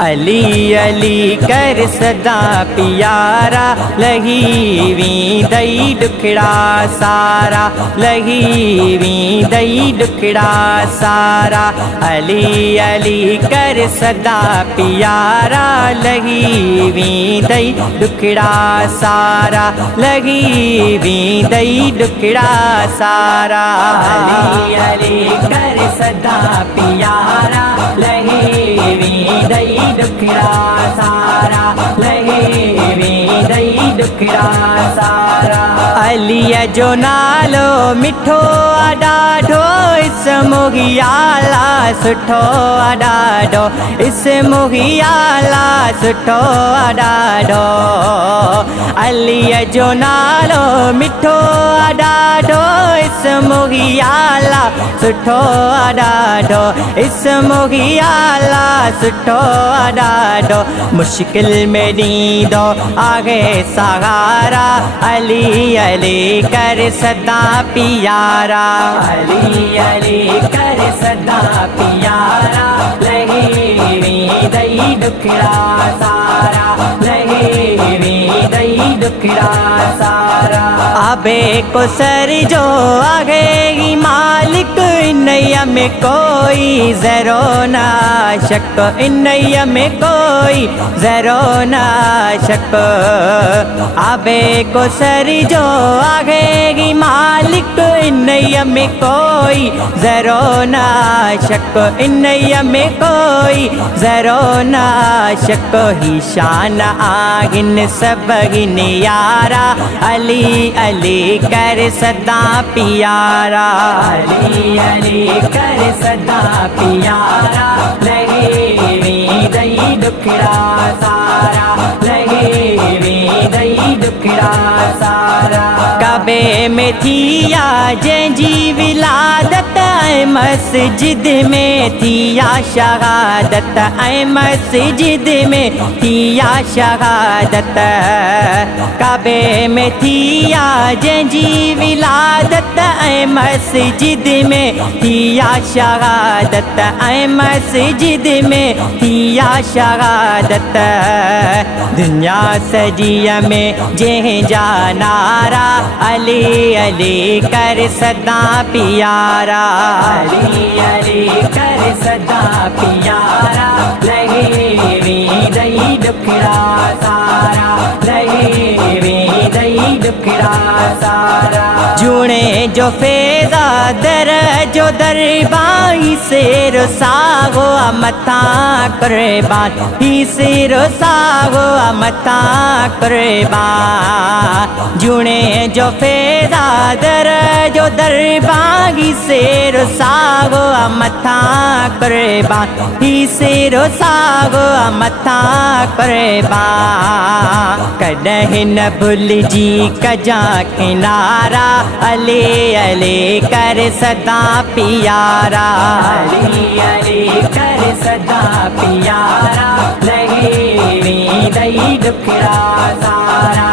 अली अली कर सदा प्यारा लही वी दई दुखड़ा सारा लही वी दई दुखड़ा सारा अली अली कर सदा प्यारा लही वी दई दुखड़ा सारा लही वी दई दुखड़ा सारा अली अली कर सदा प्यारा लही वी दई दुखड़ा सारा लहे वी दई दुखड़ा सारा अली जो नालो मिठो ॾाढो इस मुगियाला सुठो ॾाढो इस मुगियाला सुठो ॾाढो अली जो नालो मिठो ॾाढो इस मुगियाला सुठो ॾाढो इस मुगियाला सुठो ॾाढो मुश्किल में ॾींदो आगे सहारा अली अली कर सदा प्यारा अली अली कर सदा प्यारा लहे वी दई दुखड़ा सारा लहे वी दई दुखड़ा सारा आबे को सर जो आगे ही मालिक इन्नैया में कोई ज़रो ना शक इन्नैया में कोई ज़रो ना शक आबे को सर जो आगे ही मालिक इन्नैया में कोई ज़रो ना शक इन्नैया में कोई ज़रो ना शक ही शान आगिन सब गिन यारा अली अली कर सदा प्यारा अली अली कर सदा प्यारा लहे वी दई दुखड़ा सारा लहे वी दई दुखड़ा सारा कबे में थिया जंहिंजी विलादत ऐं मस्जिद में थिया शहादत ऐं मस्जिद में थिया शहादत कबे में थिया जंहिंजी विलादत ऐं मस्जिद में थिया शहादत ऐं मस्जिद में थिया शहादत दुनिया सजीअ में जंहिंजा नारा अली अली कर सदा प्यारा अली अली कर सदा प्यारा लहे वी दई दुखड़ा सारा लहे वी दई दुखड़ा सारा जूणे जो फैज़ा दर जो दरबाई शेर सागो मथा कुर्बान ही शेर सागो मथा कुर्बान जूणे जो फैज़ा दर जो दरबाई शेर सागो मथा कुर्बान ही शेर सागो मथा कुर्बान कॾहिं न भुलिजी कजा किनारा अली अली कर सदा प्यारा अली अली कर सदा प्यारा लहे वी दई दुखड़ा सारा